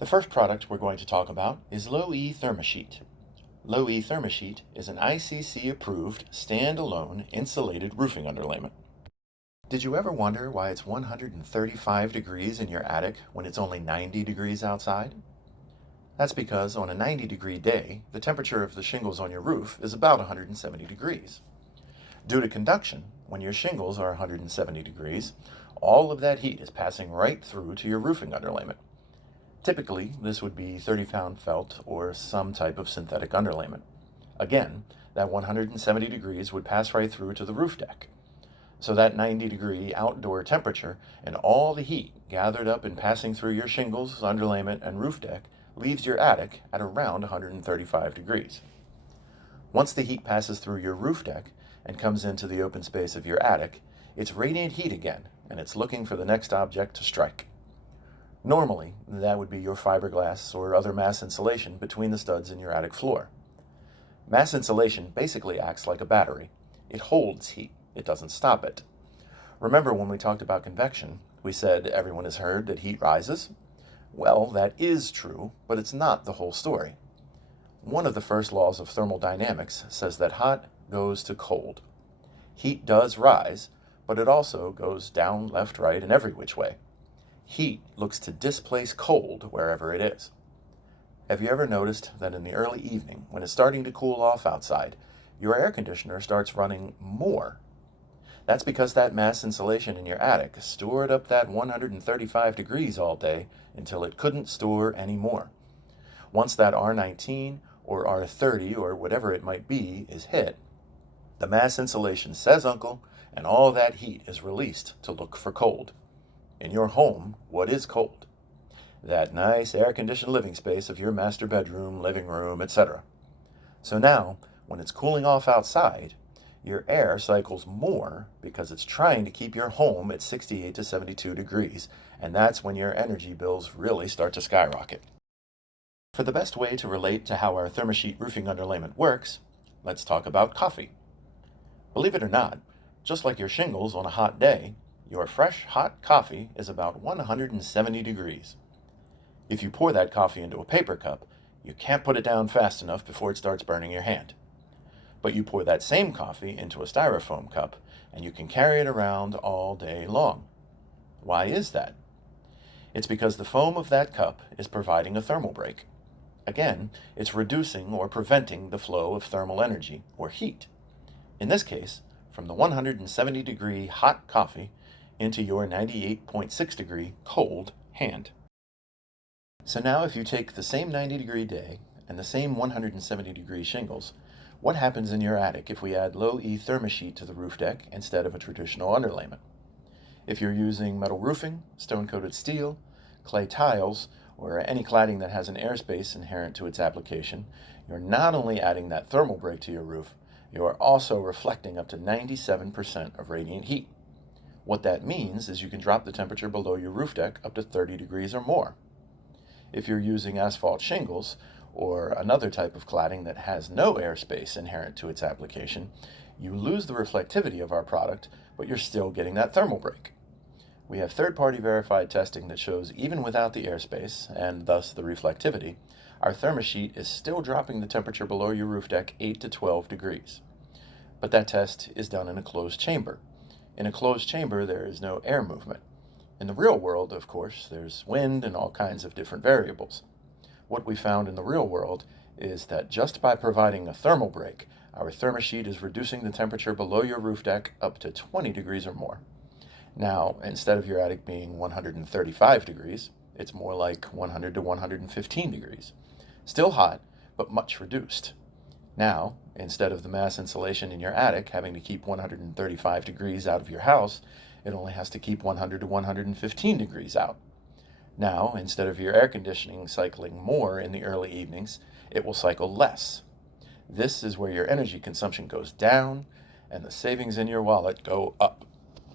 The first product we're going to talk about is Low-E ThermaSheet. Low-E ThermaSheet is an ICC-approved, standalone, insulated roofing underlayment. Did you ever wonder why it's 135 degrees in your attic when it's only 90 degrees outside? That's because on a 90-degree day, the temperature of the shingles on your roof is about 170 degrees. Due to conduction, when your shingles are 170 degrees, all of that heat is passing right through to your roofing underlayment. Typically, this would be 30-pound felt or some type of synthetic underlayment. Again, that 170 degrees would pass right through to the roof deck. So that 90-degree outdoor temperature and all the heat gathered up and passing through your shingles, underlayment, and roof deck leaves your attic at around 135 degrees. Once the heat passes through your roof deck and comes into the open space of your attic, it's radiant heat again, and it's looking for the next object to strike. Normally, that would be your fiberglass or other mass insulation between the studs in your attic floor. Mass insulation basically acts like a battery. It holds heat. It doesn't stop it. Remember when we talked about convection, we said everyone has heard that heat rises? Well, that is true, but it's not the whole story. One of the first laws of thermodynamics says that hot goes to cold. Heat does rise, but it also goes down, left, right, and every which way. Heat looks to displace cold wherever it is. Have you ever noticed that in the early evening, when it's starting to cool off outside, your air conditioner starts running more? That's because that mass insulation in your attic stored up that 135 degrees all day until it couldn't store any more. Once that R19 or R30 or whatever it might be is hit, the mass insulation says uncle, and all that heat is released to look for cold. In your home, what is cold? That nice air-conditioned living space of your master bedroom, living room, etc. So now, when it's cooling off outside, your air cycles more because it's trying to keep your home at 68 to 72 degrees, and that's when your energy bills really start to skyrocket. For the best way to relate to how our ThermaSheet roofing underlayment works, let's talk about coffee. Believe it or not, just like your shingles on a hot day, your fresh, hot coffee is about 170 degrees. If you pour that coffee into a paper cup, you can't put it down fast enough before it starts burning your hand. But you pour that same coffee into a styrofoam cup, and you can carry it around all day long. Why is that? It's because the foam of that cup is providing a thermal break. Again, it's reducing or preventing the flow of thermal energy, or heat. In this case, from the 170-degree hot coffee into your 98.6-degree cold hand. So now if you take the same 90-degree day and the same 170-degree shingles, what happens in your attic if we add Low-E ThermaSheet to the roof deck instead of a traditional underlayment? If you're using metal roofing, stone-coated steel, clay tiles, or any cladding that has an airspace inherent to its application, you're not only adding that thermal break to your roof, you are also reflecting up to 97% of radiant heat. What that means is you can drop the temperature below your roof deck up to 30 degrees or more. If you're using asphalt shingles or another type of cladding that has no airspace inherent to its application, you lose the reflectivity of our product, but you're still getting that thermal break. We have third-party verified testing that shows even without the airspace, and thus the reflectivity, our ThermaSheet is still dropping the temperature below your roof deck 8 to 12 degrees. But that test is done in a closed chamber. In a closed chamber, there is no air movement. In the real world, of course, there's wind and all kinds of different variables. What we found in the real world is that just by providing a thermal break, our ThermaSheet is reducing the temperature below your roof deck up to 20 degrees or more. Now, instead of your attic being 135 degrees, it's more like 100 to 115 degrees. Still hot, but much reduced. Now, instead of the mass insulation in your attic having to keep 135 degrees out of your house, it only has to keep 100 to 115 degrees out. Now, instead of your air conditioning cycling more in the early evenings, it will cycle less. This is where your energy consumption goes down and the savings in your wallet go up.